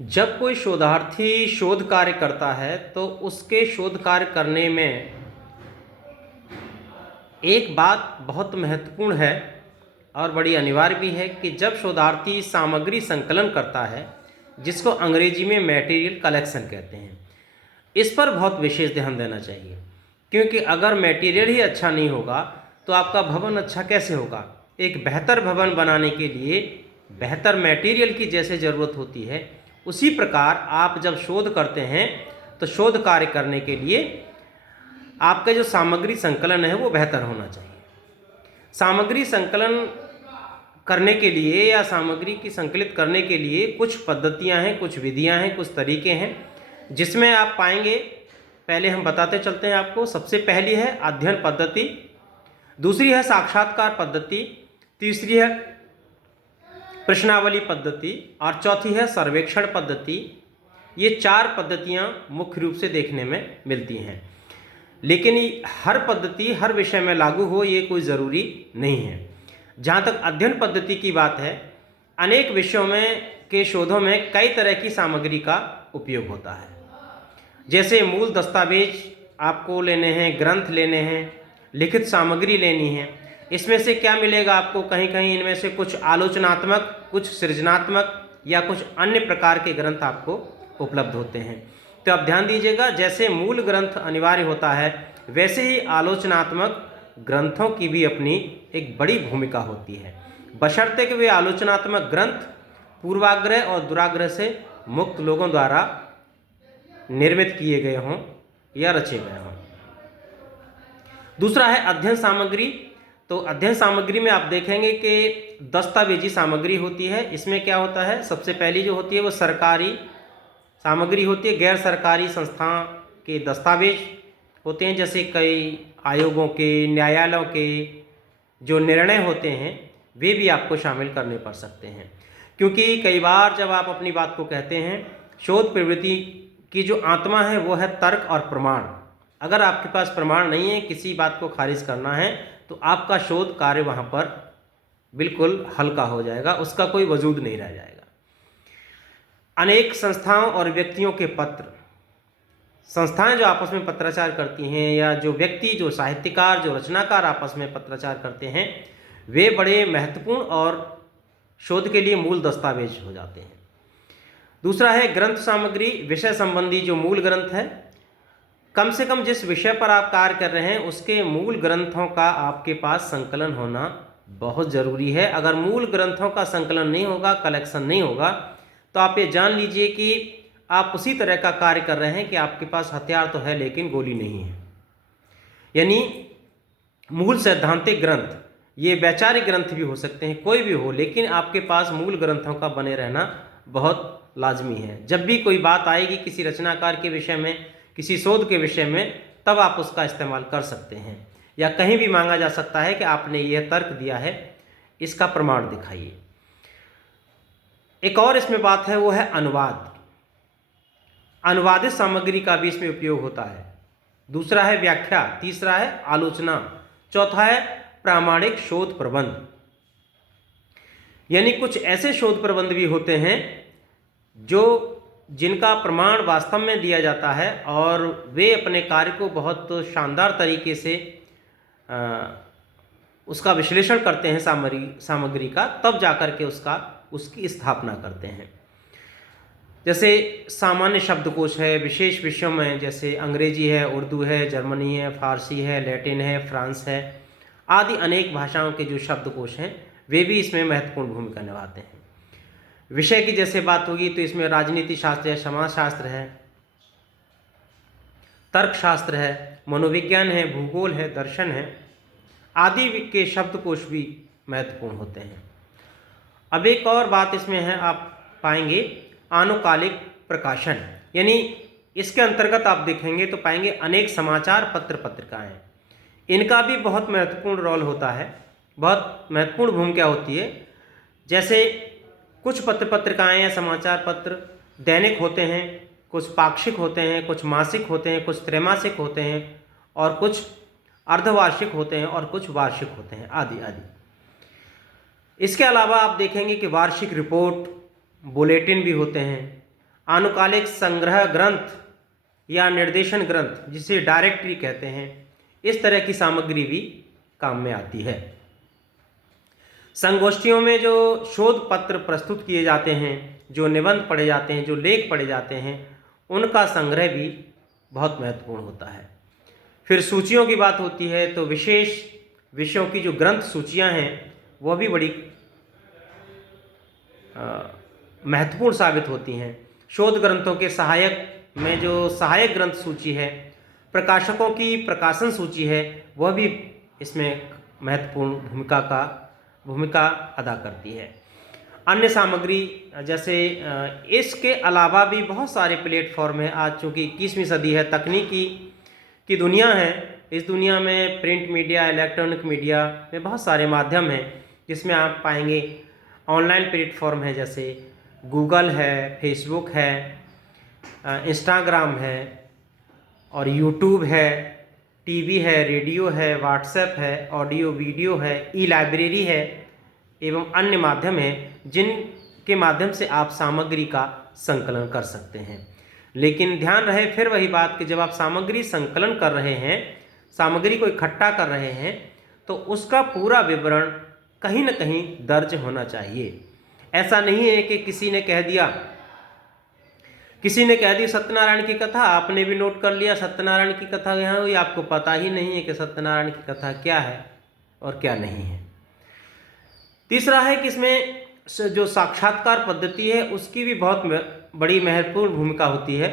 जब कोई शोधार्थी शोध कार्य करता है तो उसके शोध कार्य करने में एक बात बहुत महत्वपूर्ण है और बड़ी अनिवार्य भी है कि जब शोधार्थी सामग्री संकलन करता है, जिसको अंग्रेजी में मटेरियल कलेक्शन कहते हैं, इस पर बहुत विशेष ध्यान देना चाहिए। क्योंकि अगर मटेरियल ही अच्छा नहीं होगा तो आपका भवन अच्छा कैसे होगा। एक बेहतर भवन बनाने के लिए बेहतर मटेरियल की जैसे ज़रूरत होती है, उसी प्रकार आप जब शोध करते हैं तो शोध कार्य करने के लिए आपका जो सामग्री संकलन है वो बेहतर होना चाहिए। सामग्री संकलन करने के लिए या सामग्री की संकलित करने के लिए कुछ पद्धतियां हैं, कुछ विधियां हैं, कुछ तरीके हैं, जिसमें आप पाएंगे। पहले हम बताते चलते हैं आपको। सबसे पहली है अध्ययन पद्धति, दूसरी है साक्षात्कार पद्धति, तीसरी है प्रश्नावली पद्धति और चौथी है सर्वेक्षण पद्धति। ये 4 पद्धतियां मुख्य रूप से देखने में मिलती हैं, लेकिन हर पद्धति हर विषय में लागू हो ये कोई ज़रूरी नहीं है। जहाँ तक अध्ययन पद्धति की बात है, अनेक विषयों में के शोधों में कई तरह की सामग्री का उपयोग होता है। जैसे मूल दस्तावेज आपको लेने हैं, ग्रंथ लेने हैं, लिखित सामग्री लेनी है। इसमें से क्या मिलेगा आपको, कहीं कहीं इनमें से कुछ आलोचनात्मक, कुछ सृजनात्मक या कुछ अन्य प्रकार के ग्रंथ आपको उपलब्ध होते हैं। तो आप ध्यान दीजिएगा, जैसे मूल ग्रंथ अनिवार्य होता है, वैसे ही आलोचनात्मक ग्रंथों की भी अपनी एक बड़ी भूमिका होती है, बशर्ते कि वे आलोचनात्मक ग्रंथ पूर्वाग्रह और दुराग्रह से मुक्त लोगों द्वारा निर्मित किए गए हों या रचे गए हों। दूसरा है अध्ययन सामग्री। तो अध्ययन सामग्री में आप देखेंगे कि दस्तावेजी सामग्री होती है। इसमें क्या होता है, सबसे पहली जो होती है वो सरकारी सामग्री होती है। गैर सरकारी संस्था के दस्तावेज होते हैं, जैसे कई आयोगों के, न्यायालयों के जो निर्णय होते हैं वे भी आपको शामिल करने पड़ सकते हैं। क्योंकि कई बार जब आप अपनी बात को कहते हैं, शोध प्रवृत्ति की जो आत्मा है वो है तर्क और प्रमाण। अगर आपके पास प्रमाण नहीं है, किसी बात को खारिज करना है, तो आपका शोध कार्य वहाँ पर बिल्कुल हल्का हो जाएगा, उसका कोई वजूद नहीं रह जाएगा। अनेक संस्थाओं और व्यक्तियों के पत्र, संस्थाएं जो आपस में पत्राचार करती हैं या जो व्यक्ति, जो साहित्यकार, जो रचनाकार आपस में पत्राचार करते हैं, वे बड़े महत्वपूर्ण और शोध के लिए मूल दस्तावेज हो जाते हैं। दूसरा है ग्रंथ सामग्री, विषय संबंधी जो मूल ग्रंथ है। कम से कम जिस विषय पर आप कार्य कर रहे हैं उसके मूल ग्रंथों का आपके पास संकलन होना बहुत ज़रूरी है। अगर मूल ग्रंथों का संकलन नहीं होगा, कलेक्शन नहीं होगा, तो आप ये जान लीजिए कि आप उसी तरह का कार्य कर रहे हैं कि आपके पास हथियार तो है लेकिन गोली नहीं है। यानी मूल सैद्धांतिक ग्रंथ, ये वैचारिक ग्रंथ भी हो सकते हैं, कोई भी हो, लेकिन आपके पास मूल ग्रंथों का बने रहना बहुत लाजमी है। जब भी कोई बात आएगी किसी रचनाकार के विषय में, किसी शोध के विषय में, तब आप उसका इस्तेमाल कर सकते हैं। या कहीं भी मांगा जा सकता है कि आपने यह तर्क दिया है, इसका प्रमाण दिखाइए। एक और इसमें बात है वो है अनुवाद। अनुवादित सामग्री का भी इसमें उपयोग होता है। दूसरा है व्याख्या, तीसरा है आलोचना, चौथा है प्रामाणिक शोध प्रबंध। यानी कुछ ऐसे शोध प्रबंध भी होते हैं जो जिनका प्रमाण वास्तव में दिया जाता है और वे अपने कार्य को बहुत शानदार तरीके से उसका विश्लेषण करते हैं सामग्री का, तब जाकर के उसकी स्थापना करते हैं। जैसे सामान्य शब्दकोश है विशेष विषयों में, जैसे अंग्रेजी है, उर्दू है, जर्मनी है, फारसी है, लैटिन है, फ्रांस है, आदि अनेक भाषाओं के जो शब्दकोश हैं वे भी इसमें महत्वपूर्ण भूमिका निभाते हैं। विषय की जैसे बात होगी तो इसमें राजनीति शास्त्र है, समाजशास्त्र है, तर्कशास्त्र है, मनोविज्ञान है, भूगोल है, दर्शन है, आदि के शब्दकोश भी महत्वपूर्ण होते हैं। अब एक और बात इसमें है, आप पाएंगे आनुकालिक प्रकाशन। यानी इसके अंतर्गत आप देखेंगे तो पाएंगे अनेक समाचार पत्र पत्रिकाएं, इनका भी बहुत महत्वपूर्ण रोल होता है, बहुत महत्वपूर्ण भूमिका होती है। जैसे कुछ पत्र पत्रिकाएं या समाचार पत्र दैनिक होते हैं, कुछ पाक्षिक होते हैं, कुछ मासिक होते हैं, कुछ त्रैमासिक होते हैं और कुछ अर्धवार्षिक होते हैं और कुछ वार्षिक होते हैं, आदि आदि। इसके अलावा आप देखेंगे कि वार्षिक रिपोर्ट, बुलेटिन भी होते हैं, आनुकालिक संग्रह ग्रंथ या निर्देशन ग्रंथ, जिसे डायरेक्टरी कहते हैं, इस तरह की सामग्री भी काम में आती है। संगोष्ठियों में जो शोध पत्र प्रस्तुत किए जाते हैं, जो निबंध पढ़े जाते हैं, जो लेख पढ़े जाते हैं, उनका संग्रह भी बहुत महत्वपूर्ण होता है। फिर सूचियों की बात होती है तो विशेष विषयों की जो ग्रंथ सूचियां हैं वह भी बड़ी महत्वपूर्ण साबित होती हैं। शोध ग्रंथों के सहायक में जो सहायक ग्रंथ सूची है, प्रकाशकों की प्रकाशन सूची है, वह भी इसमें महत्वपूर्ण भूमिका अदा करती है। अन्य सामग्री जैसे इसके अलावा भी बहुत सारे प्लेटफॉर्म हैं। आज चूँकि 21वीं सदी है, तकनीकी की दुनिया है, इस दुनिया में प्रिंट मीडिया, इलेक्ट्रॉनिक मीडिया में बहुत सारे माध्यम हैं जिसमें आप पाएंगे ऑनलाइन प्लेटफॉर्म है, जैसे गूगल है, फेसबुक है, इंस्टाग्राम है और यूट्यूब है, टीवी है, रेडियो है, व्हाट्सएप है, ऑडियो वीडियो है, ई लाइब्रेरी है एवं अन्य माध्यम हैं जिनके माध्यम से आप सामग्री का संकलन कर सकते हैं। लेकिन ध्यान रहे, फिर वही बात कि जब आप सामग्री संकलन कर रहे हैं, सामग्री को इकट्ठा कर रहे हैं, तो उसका पूरा विवरण कहीं न कहीं दर्ज होना चाहिए। ऐसा नहीं है कि किसी ने कह दी सत्यनारायण की कथा, आपने भी नोट कर लिया सत्यनारायण की कथा यहाँ हुई, आपको पता ही नहीं है कि सत्यनारायण की कथा क्या है और क्या नहीं है। तीसरा है कि इसमें जो साक्षात्कार पद्धति है उसकी भी बहुत बड़ी महत्वपूर्ण भूमिका होती है।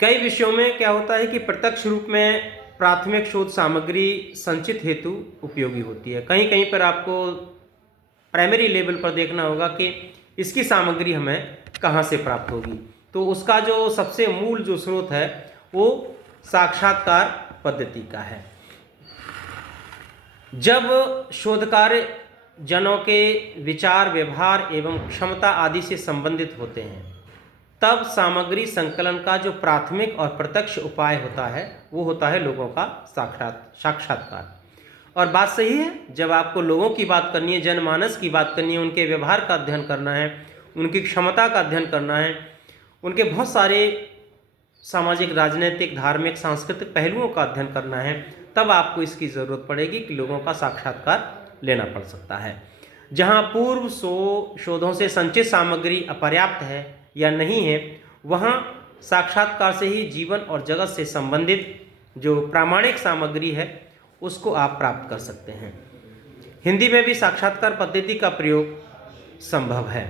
कई विषयों में क्या होता है कि प्रत्यक्ष रूप में प्राथमिक शोध सामग्री संचित हेतु उपयोगी होती है। कहीं कहीं पर आपको प्राइमरी लेवल पर देखना होगा कि इसकी सामग्री हमें कहाँ से प्राप्त होगी, तो उसका जो सबसे मूल जो स्रोत है वो साक्षात्कार पद्धति का है। जब शोधकार्य जनों के विचार, व्यवहार एवं क्षमता आदि से संबंधित होते हैं, तब सामग्री संकलन का जो प्राथमिक और प्रत्यक्ष उपाय होता है वो होता है लोगों का साक्षात्कार। और बात सही है, जब आपको लोगों की बात करनी है, जनमानस की बात करनी है, उनके व्यवहार का अध्ययन करना है, उनकी क्षमता का अध्ययन करना है, उनके बहुत सारे सामाजिक, राजनीतिक, धार्मिक, सांस्कृतिक पहलुओं का अध्ययन करना है, तब आपको इसकी ज़रूरत पड़ेगी कि लोगों का साक्षात्कार लेना पड़ सकता है। जहाँ पूर्व शोधों से संचित सामग्री अपर्याप्त है या नहीं है, वहाँ साक्षात्कार से ही जीवन और जगत से संबंधित जो प्रामाणिक सामग्री है उसको आप प्राप्त कर सकते हैं। हिंदी में भी साक्षात्कार पद्धति का प्रयोग संभव है।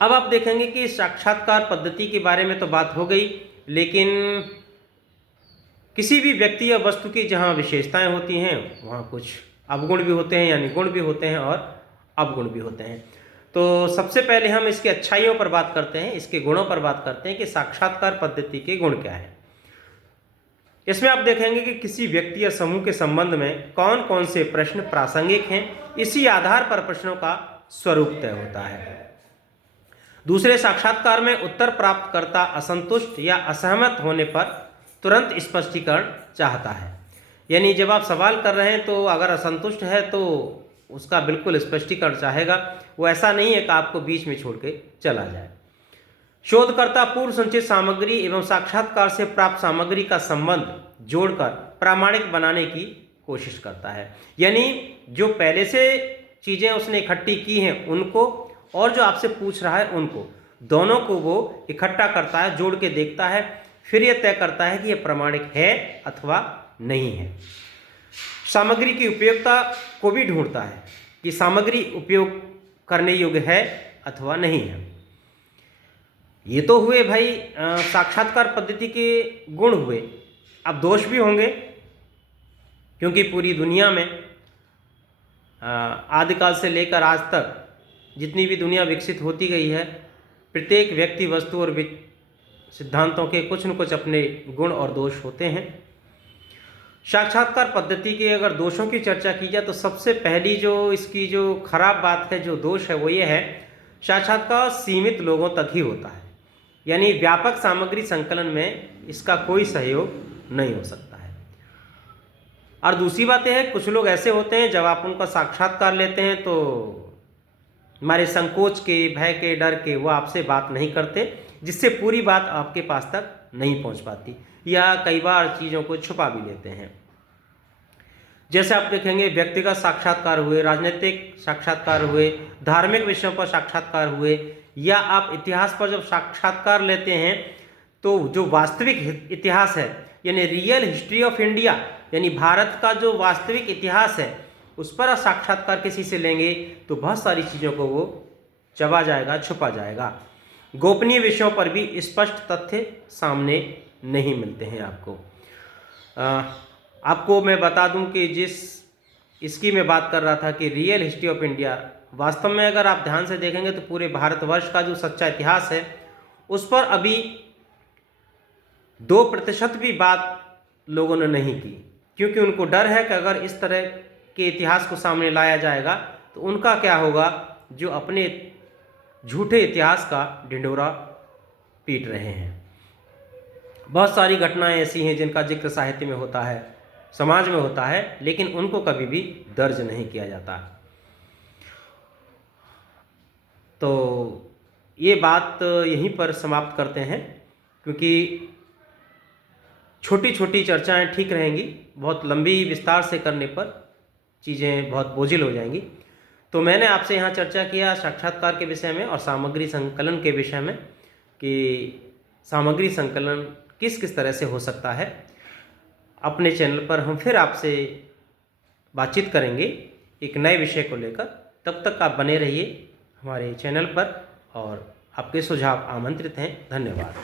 अब आप देखेंगे कि साक्षात्कार पद्धति के बारे में तो बात हो गई, लेकिन किसी भी व्यक्ति या वस्तु की जहाँ विशेषताएं होती हैं वहाँ कुछ अवगुण भी होते हैं, यानी गुण भी होते हैं और अवगुण भी होते हैं। तो सबसे पहले हम इसकी अच्छाइयों पर बात करते हैं, इसके गुणों पर बात करते हैं कि साक्षात्कार पद्धति के गुण क्या है। इसमें आप देखेंगे कि किसी व्यक्ति या समूह के संबंध में कौन कौन से प्रश्न प्रासंगिक हैं, इसी आधार पर प्रश्नों का स्वरूप तय होता है। दूसरे, साक्षात्कार में उत्तर प्राप्तकर्ता असंतुष्ट या असहमत होने पर तुरंत स्पष्टीकरण चाहता है। यानी जब आप सवाल कर रहे हैं तो अगर असंतुष्ट है तो उसका बिल्कुल स्पष्टीकरण चाहेगा, वो ऐसा नहीं है कि आपको बीच में छोड़ के चला जाए। शोधकर्ता पूर्व संचित सामग्री एवं साक्षात्कार से प्राप्त सामग्री का संबंध जोड़कर प्रामाणिक बनाने की कोशिश करता है। यानी जो पहले से चीज़ें उसने इकट्ठी की हैं उनको और जो आपसे पूछ रहा है उनको, दोनों को वो इकट्ठा करता है, जोड़ के देखता है, फिर यह तय करता है कि यह प्रामाणिक है अथवा नहीं है। सामग्री की उपयोगिता को भी ढूंढता है कि सामग्री उपयोग करने योग्य है अथवा नहीं है। ये तो हुए भाई साक्षात्कार पद्धति के गुण हुए। अब दोष भी होंगे, क्योंकि पूरी दुनिया में आदिकाल से लेकर आज तक जितनी भी दुनिया विकसित होती गई है, प्रत्येक व्यक्ति, वस्तु और सिद्धांतों के कुछ न कुछ अपने गुण और दोष होते हैं। साक्षात्कार पद्धति के अगर दोषों की चर्चा की जाए तो सबसे पहली जो इसकी जो खराब बात है, जो दोष है, वो ये है साक्षात्कार सीमित लोगों तक ही होता है। यानी व्यापक सामग्री संकलन में इसका कोई सहयोग नहीं हो सकता है। और दूसरी बात यह है, कुछ लोग ऐसे होते हैं जब आप उनका साक्षात्कार लेते हैं तो हमारे संकोच के, भय के, डर के वो आपसे बात नहीं करते, जिससे पूरी बात आपके पास तक नहीं पहुंच पाती, या कई बार चीज़ों को छुपा भी लेते हैं। जैसे आप देखेंगे व्यक्तिगत साक्षात्कार हुए, राजनीतिक साक्षात्कार हुए, धार्मिक विषयों पर साक्षात्कार हुए, या आप इतिहास पर जब साक्षात्कार लेते हैं तो जो वास्तविक इतिहास है, यानी रियल हिस्ट्री ऑफ इंडिया, यानी भारत का जो वास्तविक इतिहास है उस पर आप साक्षात्कार किसी से लेंगे तो बहुत सारी चीज़ों को वो चबा जाएगा, छुपा जाएगा। गोपनीय विषयों पर भी स्पष्ट तथ्य सामने नहीं मिलते हैं आपको। आपको मैं बता दूं कि इसकी मैं बात कर रहा था कि रियल हिस्ट्री ऑफ इंडिया, वास्तव में अगर आप ध्यान से देखेंगे तो पूरे भारतवर्ष का जो सच्चा इतिहास है उस पर अभी 2% भी बात लोगों ने नहीं की, क्योंकि उनको डर है कि अगर इस तरह के इतिहास को सामने लाया जाएगा तो उनका क्या होगा, जो अपने झूठे इतिहास का ढिंढोरा पीट रहे हैं। बहुत सारी घटनाएं ऐसी हैं जिनका जिक्र साहित्य में होता है, समाज में होता है, लेकिन उनको कभी भी दर्ज नहीं किया जाता। तो ये बात यहीं पर समाप्त करते हैं, क्योंकि छोटी छोटी चर्चाएं ठीक रहेंगी, बहुत लंबी विस्तार से करने पर चीज़ें बहुत बोझिल हो जाएंगी। तो मैंने आपसे यहाँ चर्चा किया साक्षात्कार के विषय में और सामग्री संकलन के विषय में, कि सामग्री संकलन किस किस तरह से हो सकता है। अपने चैनल पर हम फिर आपसे बातचीत करेंगे एक नए विषय को लेकर। तब तक आप बने रहिए हमारे चैनल पर और आपके सुझाव आमंत्रित हैं। धन्यवाद।